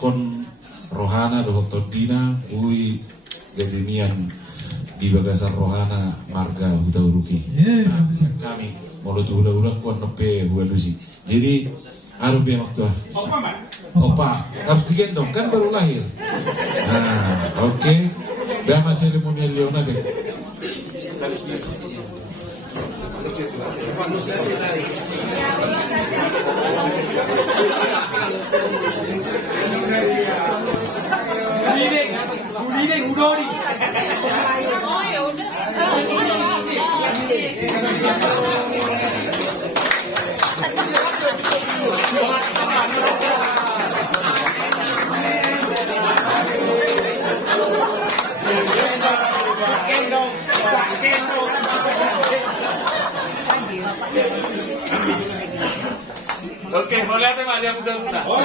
kon rohana do todina ui gadinian di bagasan rohana marga Hutauruki. Nah, kami mulut udah kon nepe hualusi. Jadi harus biar waktu opa harus digendong kan baru lahir. Nah, oke. Dah masih seremonial Leona deh. Udine, udori. Oh ya udah. Oke, boleh teman yang bisa. Oh,